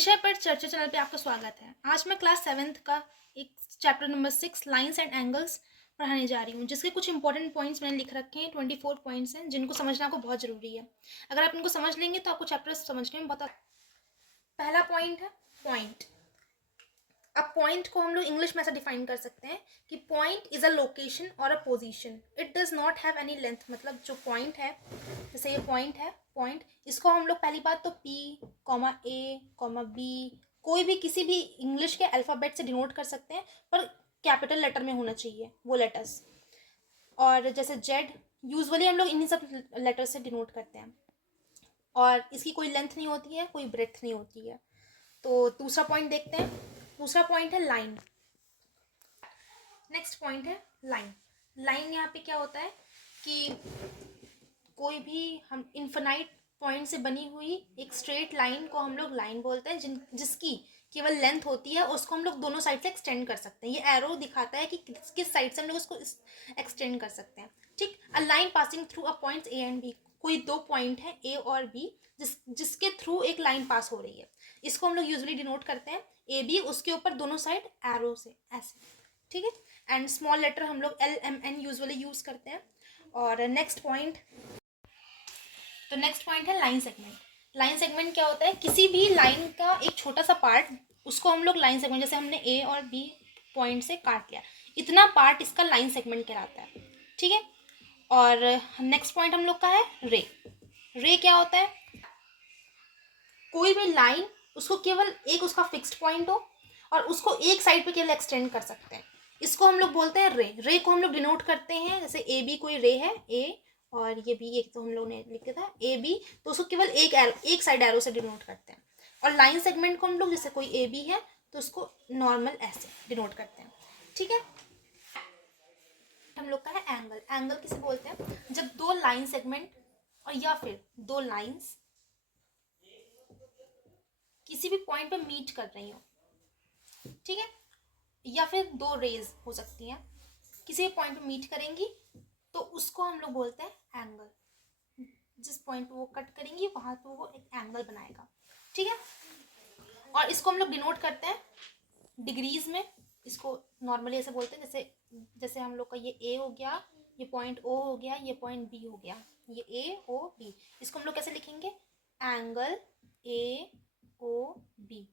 विषय पर चर्चा चैनल पे आपका स्वागत है। आज मैं क्लास 7th का एक chapter number 6 lines and angles पढ़ाने जा रही हूँ, जिसके कुछ इंपॉर्टेंट पॉइंट्स मैंने लिख रखे हैं। 24 पॉइंट्स हैं जिनको समझना आपको बहुत ज़रूरी है। अगर आप इनको समझ लेंगे तो आपको चैप्टर समझने में बहुत। पहला पॉइंट है पॉइंट। अब पॉइंट को हम लोग इंग्लिश में ऐसा डिफाइन कर सकते हैं कि पॉइंट इज अ लोकेशन और a position. It does not have any length. मतलब जो पॉइंट है, जैसे ये पॉइंट है, पॉइंट इसको हम लोग पहली बात तो P, A, B कोई भी किसी भी इंग्लिश के अल्फ़ाबेट से डिनोट कर सकते हैं, पर कैपिटल लेटर में होना चाहिए वो लेटर्स। और जैसे जेड यूजुअली हम लोग इन्हीं सब लेटर से डिनोट करते हैं, और इसकी कोई लेंथ नहीं होती है, कोई ब्रेथ नहीं होती है। तो दूसरा पॉइंट देखते हैं। दूसरा पॉइंट है लाइन। नेक्स्ट पॉइंट है लाइन। लाइन यहाँ पे क्या होता है कि कोई भी हम इन्फिनाइट पॉइंट से बनी हुई एक स्ट्रेट लाइन को हम लोग लाइन बोलते हैं, जिसकी केवल लेंथ होती है, उसको हम लोग दोनों साइड से एक्सटेंड कर सकते हैं। ये एरो दिखाता है कि किस साइड से हम लोग उसको एक्सटेंड कर सकते हैं। ठीक, a line passing through a points A and B. कोई दो पॉइंट है ए और बी, जिसके थ्रू एक लाइन पास हो रही है, इसको हम लोग यूजुअली डिनोट करते हैं ए बी, उसके ऊपर दोनों साइड एरो से ऐसे। ठीक है, एंड स्मॉल लेटर हम लोग LMN यूजुअली यूज करते हैं। और नेक्स्ट पॉइंट, तो नेक्स्ट पॉइंट है लाइन सेगमेंट। लाइन सेगमेंट क्या होता है? किसी भी लाइन का एक छोटा सा पार्ट, उसको हम लोग लाइन सेगमेंट, जैसे हमने ए और बी पॉइंट से काट लिया, इतना पार्ट इसका लाइन सेगमेंट कहलाता है। ठीक है, और नेक्स्ट पॉइंट हम लोग का है रे। रे क्या होता है? कोई भी लाइन, उसको केवल एक उसका फिक्स्ड पॉइंट हो और उसको एक साइड पे केवल एक्सटेंड कर सकते हैं, इसको हम लोग बोलते हैं रे। रे को हम लोग डिनोट करते हैं, जैसे ए बी कोई रे है ए, और ये बी एक तो हम लोग ने लिखा था ए बी, तो उसको केवल एक साइड एरो से डिनोट करते हैं। और लाइन सेगमेंट को हम लोग, जैसे कोई ए बी है तो उसको नॉर्मल ऐसे डिनोट करते हैं। ठीक है, हम लोग का है एंगल। एंगल किसे बोलते हैं? जब दो लाइन सेगमेंट और या फिर दो लाइंस किसी भी पॉइंट पे मीट कर रही हो, ठीक है, या फिर दो रेज हो सकती हैं किसी भी पॉइंट पे मीट करेंगी, तो उसको हम लोग बोलते हैं एंगल। जिस पॉइंट पे वो कट करेंगी वहां पे वो एक एंगल बनाएगा। ठीक है, और इसको हम लोग डिनोट करते हैं डिग्रीज में। इसको नॉर्मली ऐसे बोलते हैं, जैसे जैसे हम लोग का ये ए हो गया, ये पॉइंट ओ हो गया, ये पॉइंट बी हो गया, ये ए ओ बी, इसको हम लोग कैसे लिखेंगे? Angle A O B.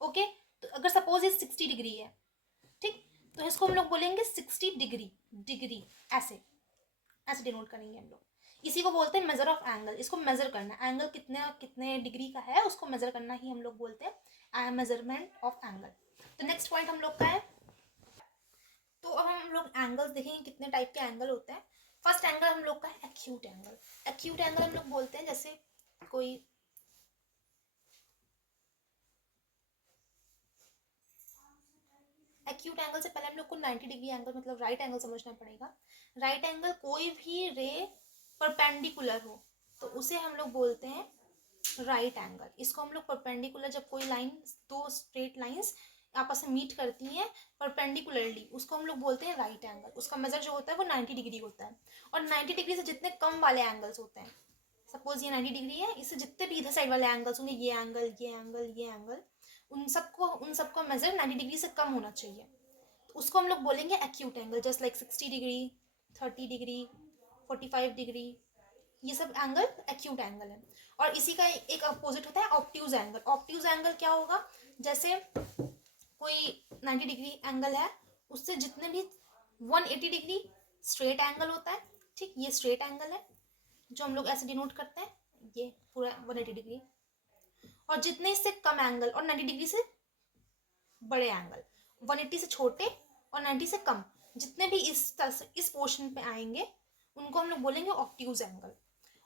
Okay, तो अगर सपोज ये 60 डिग्री है, ठीक, तो इसको हम लोग बोलेंगे 60 डिग्री। डिग्री ऐसे ऐसे डिनोट करेंगे हम लोग। इसी को बोलते हैं मेजर ऑफ एंगल। इसको मेजर करना, एंगल कितने कितने डिग्री का है उसको मेजर करना ही हम लोग बोलते हैं मेजरमेंट ऑफ एंगल। तो नेक्स्ट पॉइंट हम लोग का है, तो अब हम लोग एंगल्स देखेंगे कितने टाइप के एंगल होते हैं। फर्स्ट एंगल हम लोग का है एक्यूट एंगल। एक्यूट एंगल हम लोग बोलते हैं, जैसे कोई एक्यूट एंगल से पहले हम लोग को 90 डिग्री एंगल मतलब राइट एंगल समझना पड़ेगा। राइट एंगल कोई भी रे परपेंडिकुलर हो तो उसे हम लोग बोलते हैं राइट एंगल। इसको हम लोग परपेंडिकुलर, जब कोई लाइन, दो स्ट्रेट लाइंस आपस में मीट करती हैं परपेंडिकुलरली, उसको हम लोग बोलते हैं राइट एंगल। उसका मेजर जो होता है वो 90 डिग्री होता है। और 90 डिग्री से जितने कम वाले एंगल्स होते हैं, सपोज ये 90 डिग्री है, इससे जितने भी इधर साइड वाले एंगल्स होंगे, ये एंगल ये एंगल ये एंगल, उन सबको मेजर 90 डिग्री से कम होना चाहिए, तो उसको हम लोग बोलेंगे acute angle. Just like 60 degree, 30 degree, 45 degree, ये सब एंगल एक्यूट एंगल है। और इसी का एक अपोजिट होता है ऑब्ट्यूज एंगल। ऑब्ट्यूज एंगल क्या होगा? जैसे कोई 90 डिग्री एंगल है, उससे जितने भी 180 डिग्री स्ट्रेट एंगल होता है, ठीक, ये स्ट्रेट एंगल है जो हम लोग ऐसे डिनोट करते हैं, ये पूरा 180 डिग्री। और जितने इससे कम एंगल और 90 डिग्री से बड़े एंगल, 180 से छोटे और 90 से कम, जितने भी इस पोर्शन पे आएंगे उनको हम लोग बोलेंगे ऑब्ट्यूज एंगल।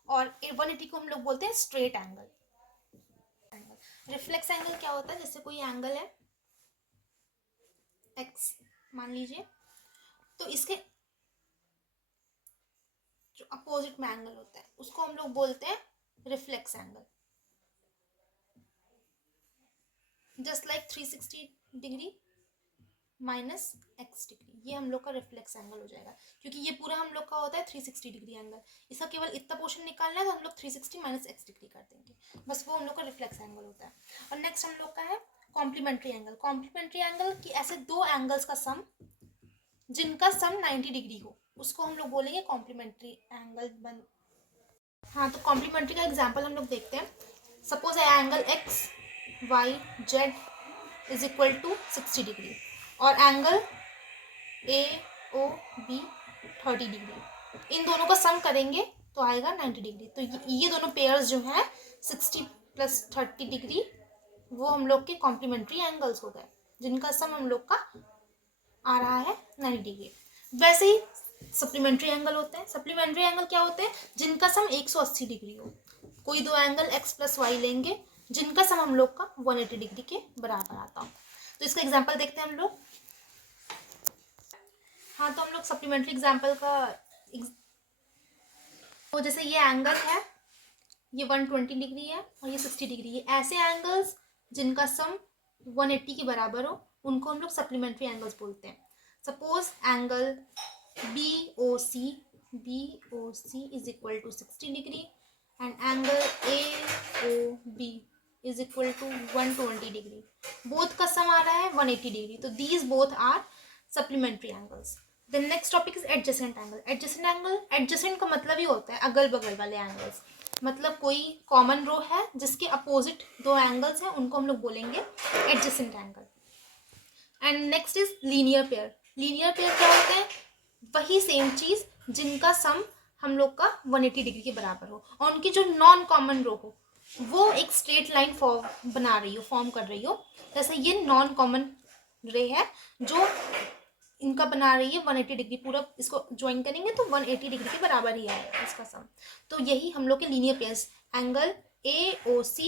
और 180 को हम लोग बोलते हैं स्ट्रेट एंगल। रिफ्लेक्स एंगल क्या होता है? जैसे कोई एंगल है एक्स मान लीजिए, तो इसके जो अपोजिट में एंगल होता है उसको हम लोग बोलते हैं reflex angle. Just like 360 degree minus x degree, ये हम लोग का रिफ्लेक्स एंगल हो जाएगा, क्योंकि ये पूरा हम लोग का होता है 360 डिग्री एंगल। इसका केवल इतना पोर्शन निकालना है तो हम लोग 360 माइनस एक्स डिग्री कर देंगे, बस वो हम लोग का रिफ्लेक्स एंगल होता है। और नेक्स्ट हम लोग का है कॉम्प्लीमेंट्री एंगल। कॉम्प्लीमेंट्री एंगल कि ऐसे दो एंगल्स का सम जिनका सम 90 डिग्री हो, उसको हम लोग बोलेंगे कॉम्प्लीमेंट्री एंगल। हाँ, तो कॉम्प्लीमेंट्री का एग्जाम्पल हम लोग देखते हैं। Suppose angle X Y Z is equal to 60 degree और angle A O B 30 degree, इन दोनों का सम करेंगे तो आएगा 90 डिग्री। तो ये दोनों पेयर्स जो हैं 60 प्लस 30 डिग्री, वो हम लोग के कॉम्प्लीमेंट्री एंगल्स हो गए, जिनका सम हम लोग का आ रहा है 90 डिग्री। वैसे ही सप्लीमेंट्री एंगल होते हैं। सप्लीमेंट्री एंगल क्या होते हैं? जिनका सम 180 डिग्री हो। कोई दो एंगल एक्स प्लस वाई लेंगे जिनका सम हम लोग का 180 डिग्री के बराबर आता हो। तो इसका एग्जाम्पल देखते हैं हम लोग। हाँ, तो हम लोग सप्लीमेंट्री एग्जाम्पल का तो जैसे ये एंगल है, ये 120 डिग्री है और ये 60 डिग्री है। ऐसे एंगल्स जिनका सम 180 के बराबर हो उनको हम लोग सप्लीमेंट्री एंगल्स बोलते हैं। Suppose angle BOC is equal to 60 degree and angle AOB is equal to 120 degree. Both का सम आ रहा है 180 डिग्री, तो these both are supplementary angles. The next topic is adjacent angle. Adjacent का मतलब ही होता है अगल बगल वाले एंगल्स। मतलब कोई कॉमन रो है जिसके अपोजिट दो एंगल्स हैं, उनको हम लोग बोलेंगे adjacent angle. And next is linear pair. Linear pair क्या होते हैं? वही सेम चीज जिनका सम हम लोग का 180 डिग्री के बराबर हो और उनकी जो नॉन कॉमन रो हो वो एक स्ट्रेट लाइन फॉर्म कर रही हो। जैसे ये नॉन कॉमन रे है जो इनका बना रही है 180 डिग्री, पूरा इसको ज्वाइन करेंगे तो 180 डिग्री के बराबर ही आएगा इसका सम। तो यही हम लोग के linear pairs angle AOC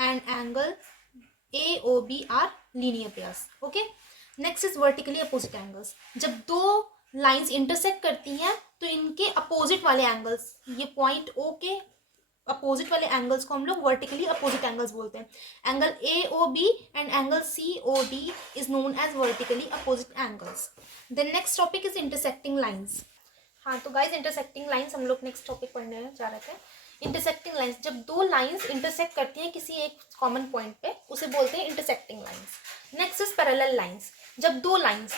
and angle AOB are linear pairs. Okay, next is vertically opposite angles. जब दो लाइंस इंटरसेक्ट करती हैं तो इनके अपोजिट वाले एंगल्स, ये पॉइंट O के अपोजिट वाले एंगल्स को हम लोग वर्टिकली अपोजिट एंगल्स बोलते हैं। Angle AOB and angle COD is known as vertically opposite angles. Then next topic is intersecting lines. हाँ, तो गाइज इंटरसेक्टिंग लाइंस हम लोग नेक्स्ट टॉपिक पढ़ने जा रहे थे। इंटरसेक्टिंग लाइंस, जब दो लाइंस इंटरसेक्ट करती हैं किसी एक कॉमन पॉइंट पे, उसे बोलते हैं intersecting lines. Next is parallel lines. जब दो लाइंस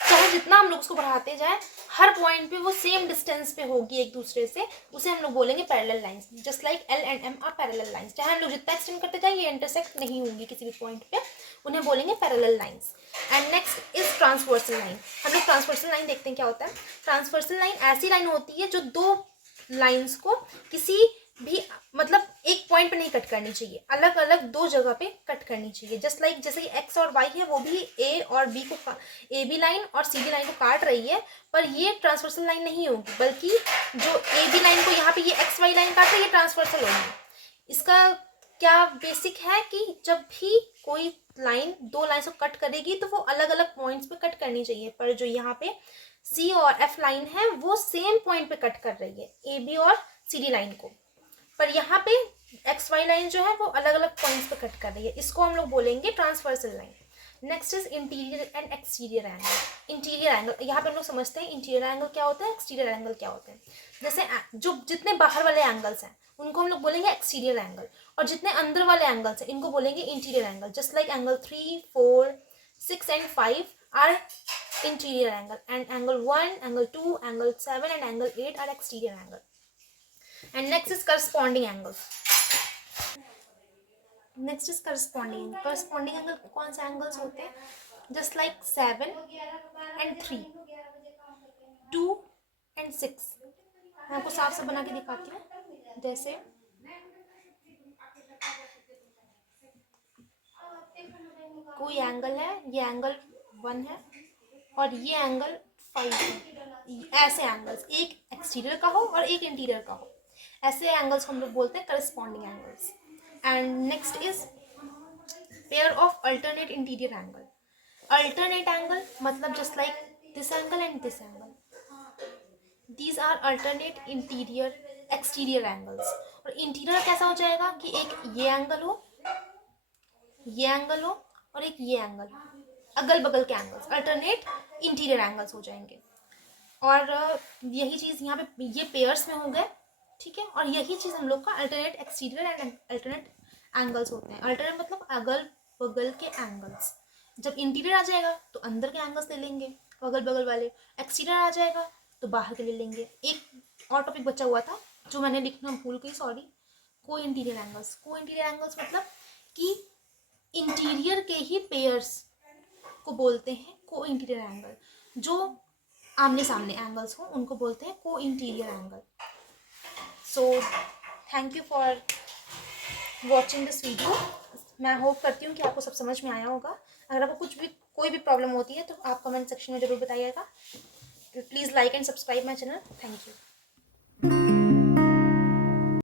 चाहे जितना हम लोग उसको बढ़ाते जाए हर पॉइंट पे वो सेम डिस्टेंस पे होगी एक दूसरे से, उसे हम लोग बोलेंगे parallel lines. Just like L and M are parallel lines. चाहे हम लोग जितना एक्सटेंड करते जाए ये इंटरसेक्ट नहीं होंगी किसी भी पॉइंट पे, उन्हें बोलेंगे parallel lines. And next is transversal line. हम लोग ट्रांसवर्सल लाइन देखते हैं क्या होता है। ट्रांसवर्सल लाइन ऐसी लाइन होती है जो दो लाइंस को किसी भी मतलब एक पॉइंट पे नहीं कट करनी चाहिए, अलग अलग दो जगह पे कट करनी चाहिए। जस्ट लाइक जैसे कि एक्स और वाई है, वो भी ए और बी को AB लाइन और CD लाइन को काट रही है, पर ये ट्रांसवर्सल लाइन नहीं होगी, बल्कि जो AB लाइन को यहाँ पे ये XY लाइन काट रही है, ये ट्रांसवर्सल होगी। इसका क्या बेसिक है कि जब भी कोई लाइन दो लाइन को कट करेगी तो वो अलग अलग पॉइंट्स पे कट करनी चाहिए, पर जो यहाँ पे C और F लाइन है वो सेम पॉइंट पे कट कर रही है AB और CD लाइन को, पर यहाँ पे XY लाइन जो है वो अलग अलग पॉइंट्स पे कट कर रही है। इसको हम लोग बोलेंगे transversal line. Next is interior and exterior angle. Interior angle, यहाँ पे हम लोग समझते हैं इंटीरियर एंगल क्या होता है, एक्सटीरियर एंगल क्या होते हैं। जैसे जो जितने बाहर वाले एंगल्स हैं उनको हम लोग बोलेंगे एक्सटीरियर एंगल, और जितने अंदर वाले एंगल्स हैं इनको बोलेंगे interior angle. Just like angle 3, 4, 6 and 5 are interior angle, and angle 1, angle 2, angle 7 and angle 8 are exterior angle. And next is corresponding angles. Next is corresponding angle. Corresponding angle कौन से angles होते हैं? Just like 7 and 3, 2 and 6. मैं आपको साफ साफ बना के दिखाती हूँ। जैसे कोई एंगल है, ये एंगल 1 है और ये एंगल 5 है। ऐसे एंगल्स एक एक्सटीरियर का हो और एक इंटीरियर का हो, ऐसे एंगल्स को हम लोग बोलते हैं corresponding angles. And next is pair of alternate interior angle. Alternate angle मतलब just like this angle and this angle, these are alternate interior exterior angles. और इंटीरियर कैसा हो जाएगा कि एक ये एंगल हो, ये एंगल हो और एक ये एंगल, अगल बगल के एंगल्स, अल्टरनेट इंटीरियर एंगल्स हो जाएंगे। और यही चीज़ यहाँ पे ये पेयर्स में हो गए, ठीक है। और यही चीज़ हम लोग का alternate exterior and alternate angles होते हैं। अल्टरनेट मतलब अगल बगल के एंगल्स। जब इंटीरियर आ जाएगा तो अंदर के एंगल्स ले लेंगे अगल बगल वाले, एक्सटीरियर आ जाएगा तो बाहर के ले लेंगे। एक और टॉपिक बचा हुआ था जो मैंने लिखना भूल गई, सॉरी। को इंटीरियर एंगल्स। को इंटीरियर एंगल्स मतलब कि इंटीरियर के ही पेयर्स को बोलते हैं को इंटीरियर एंगल। जो आमने सामने एंगल्स हो उनको बोलते हैं को interior angle. So thank you for watching this video. मैं होप करती हूँ कि आपको सब समझ में आया होगा। अगर आपको कुछ भी कोई भी प्रॉब्लम होती है तो आप कमेंट सेक्शन में ज़रूर बताइएगा। Please like and subscribe my channel. Thank you.